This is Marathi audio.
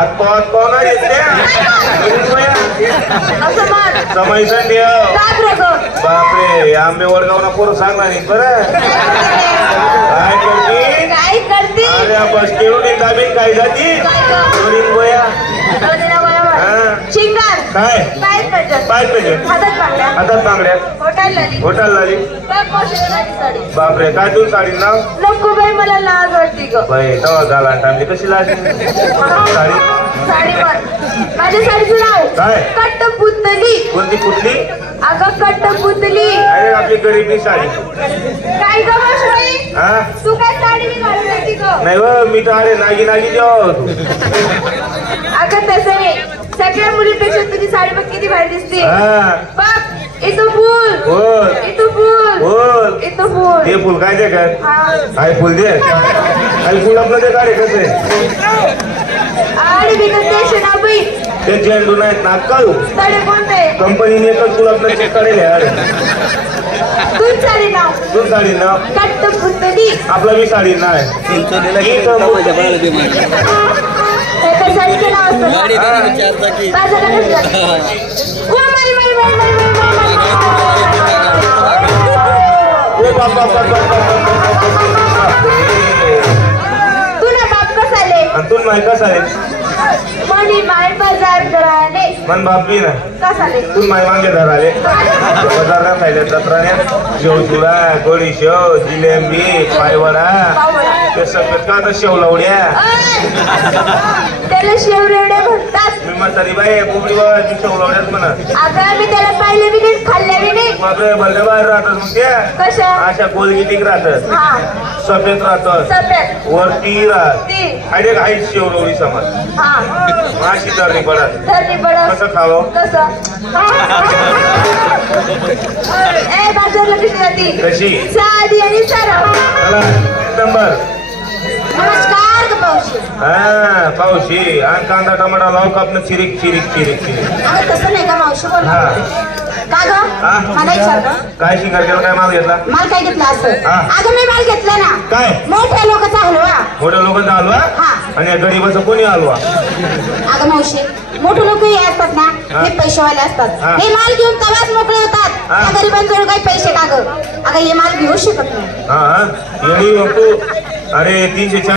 हात पाव ना येते समय संडे बापरे आंबे वडगावना पोरं सांगणार नाही बरं काय करती अरे बस केळून दाबीन काय जाती दोन गोया शिंगार काय पाहिजे हातात बांगड्या होटाल लाली बापरे काय तू साडी नाव नको बाई मला लाज वाटते ग बाई तवा झाला टाइम कशी लागली साडी माझ्या साडीचं नाव काय कट्टपुतली कोणती पुतली अगं कट्टपुतली अरे आपली गरीबी साडी काय ग मावशी हा तू काय साडी घालून येते ग नाही व मी तर अरे नागी नागी देवा अगं तसं नाही सगळ्या मुलीपेक्षा तुझी साडी बघ किती भारी दिसते बघ इथं फुल इथं फुल इथं फुल ते फुल काय दे काय फुल दे काय फुल आपलं ते काढे कसे आणि बिकते शेणाबाई ते झेंडू नाहीत ना काळू साडी कोणते कंपनीने एकच फुल आपलं चेक काढेल यार तू साडी नाव तू साडी ना कट्टपुतली आपला मी साडी नाही साडीचं नाव तुला बाप कसा आले तू माय कसा आहे मनी माय बाजार कराने मन बापली ना कसा आले तू माय मागे धर आले बाजारला खायला जत्राने शेवचुडा गोडी शेव जिलेबी पायवडा ते सगळं का तर शेव लावड्या त्याला शेवरेवड्या म्हणतात मी म्हातारी बाई कोबडी बाबा शेव लावड्याच म्हणा अगं मी त्याला पाहिले बी नाही खाल्ल्या बी नाही बापरे भलत्या बाहेर राहतात मग त्या कशा अशा गोलगिटिक राहतात हा सफेद राहतात सफेद वरती राहत अरे काही शेवरवडी समज हा माशी धरणी पडत धरणी पडत कसं खावं कसं ए बाजारला कशी जाती कशी साधी आणि सरळ चला नंबर नमस्कार ग पावशी हा पावशी आणि कांदा टमाटा लाव कापणं चिरीक चिरीक चिरीक चिरीक अगं तसं नाही का मावशी बोल हा का ग मला विचार काय शिंगार केला काय माल घेतला माल काय घेतला असं अगं मी माल घेतला ना काय मोठ्या लोकांचा हलवा मोठ्या लोकांचा हलवा हा आणि गरीबाचा कोणी हलवा अगं मावशी मोठे लोक असतात ना हे पैसेवाले असतात हे माल घेऊन तवाच मोकळे होतात त्या गरिबांजवळ काही पैसे का ग अगं हे माल घेऊ शकत नाही हा येणी तू अरे 300